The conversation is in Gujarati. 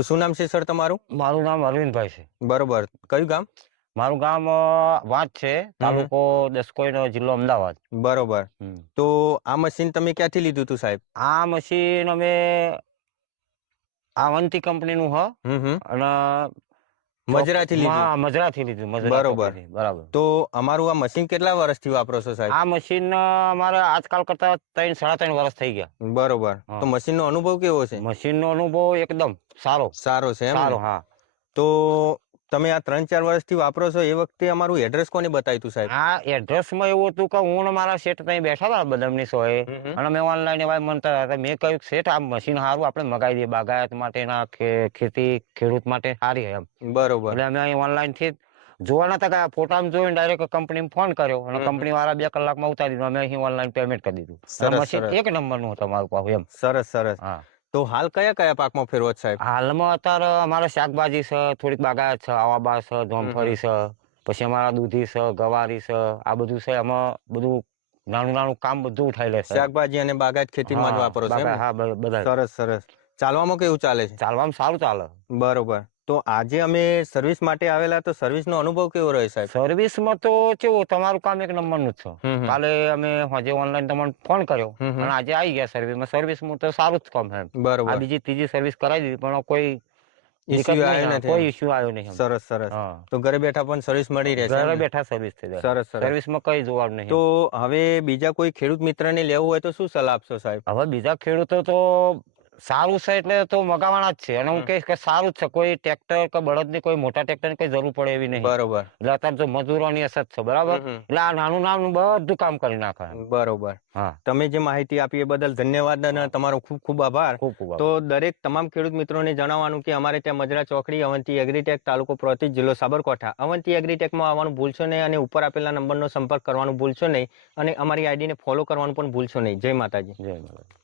તો શું નામ છે સર તમારું? મારું નામ અરવિંદભાઈ છે. બરોબર. કયું ગામ? મારું ગામ વાંટ છે, તાલુકો દસકોઈનો, જિલ્લો અમદાવાદ. બરોબર. હમ. તો આ મશીન તમે ક્યાંથી લીધું હતું સાહેબ? આ મશીન અમે અવંતી કંપનીનું હ અને મજરાથી લીધું? મજરાથી લીધું. મજરા બરોબર. ચોકડીથી. બરાબર. તો અમારું આ મશીન કેટલા વર્ષથી વાપરો છો સાહેબ? આ મશીન અમારે આજકાલ કરતા 3-3.5 વર્ષ થઈ ગયા. બરોબર. હા. તો મશીનનો અનુભવ કેવો છે? મશીનનો અનુભવ એકદમ સારો છે એમ ને? સારો. હા. તો તમે આ 3-4 વર્ષથી વાપરો છો એ વખતે અમારું એડ્રેસ કોને બતાવ્યું હતું સાહેબ? આ એડ્રેસમાં એવું હતું કે હું ને મારા શેઠ ત્યાં બેઠા હતા બદામની સોએ, અને મેં ઓનલાઈન એવા મનતા હતા. મેં કહ્યું શેઠ આ મશીન સારું આપણે મગાવી દઈએ, બાગાયત માટેના ખેતી ખેડૂત માટે સારી એમ. બરોબર. એટલે અમે અહીં ઓનલાઈન થી જોવાના હતા કે ફોટામાં જોઈને ડાયરેક્ટ કંપનીમાં ફોન કર્યો અને કંપની વાળા 2 કલાકમાં ઉતારી દીધું. અમે અહીં ઓનલાઈન પેમેન્ટ કરી દીધું. મશીન એક નંબરનું હતું અમારું પાછું એમ. સરસ સરસ. હા. તો હાલ કયા કયા પાકમાં ફેરવો છો સાહેબ? હાલમાં અત્યારે અમારે શાકભાજી છે, થોડીક બાગાયત છે, આવાબા છે, જોમફળી છે, પછી અમારા દૂધી છે, ગવારી છે, આ બધું છે. આમાં બધું નાનું નાનું કામ બધું ઉઠાઈ લે છે. શાકભાજી અને બાગાયત ખેતીમાં જ વાપરો છો એમ ને? હા, બધા. સરસ સરસ. ચાલવામાં કેવું ચાલે છે? ચાલવામાં સારું ચાલે. બરોબર. તો આજે અમે સર્વિસ માટે આવેલા, તો સર્વિસનો અનુભવ કેવો રહ્યો સાહેબ? સર્વિસમાં તો કેવું, તમારું કામ એક નંબરનું જ છે. કાલે અમે આજે ઓનલાઈન તમને ફોન કર્યો અને આજે આવી ગયા સર્વિસમાં. સર્વિસમાં તો સારું જ કામ છે. બરોબર. આ બીજી ત્રીજી સર્વિસ કરાવી દીધી પણ કોઈ ઇશ્યુ આવ્યો નથી? કોઈ ઇશ્યુ આવ્યો નહીં. સરસ સરસ. તો ઘરે બેઠા પણ સર્વિસ મળી રહેશે? ઘરે બેઠા સર્વિસ થઈ જાય. સરસ સરસ. સર્વિસમાં કઈ જોવાનું નહીં. તો હવે બીજા કોઈ ખેડૂત મિત્રને લેવું હોય તો શું સલાહ આપશો સાહેબ? હવે બીજા ખેડૂતો તો સારું છે એટલે તો મગાવવાના જ છે. અને હું કહીશ કે સારું જ છે. કોઈ ટ્રેક્ટર કે બળદની કોઈ મોટા ટ્રેક્ટરની કઈ જરૂર પડે એવી નહીં. બરોબર. એટલે અત્યારે તો મજૂરોની અછત છે. બરાબર. એટલે આ નાનું નાનું બધું કામ કરી નાખે. બરોબર. હા. તમે જે માહિતી આપી એ બદલ ધન્યવાદ અને તમારો ખૂબ ખૂબ આભાર. તો દરેક તમામ ખેડૂત મિત્રોને જણાવવાનું કે અમારે ત્યાં મજરા ચોકડી, અવંતી એગ્રીટેક, તાલુકો પ્રોતિજ, જિલ્લો સાબરકાંઠા. અવંતી એગ્રીટેકમાં આવવાનું ભૂલશો નહીં અને ઉપર આપેલા નંબરનો સંપર્ક કરવાનું ભૂલશો નહીં અને અમારી આઈડીને ફોલો કરવાનું પણ ભૂલશો નહીં. જય માતાજી. જય માતાજી.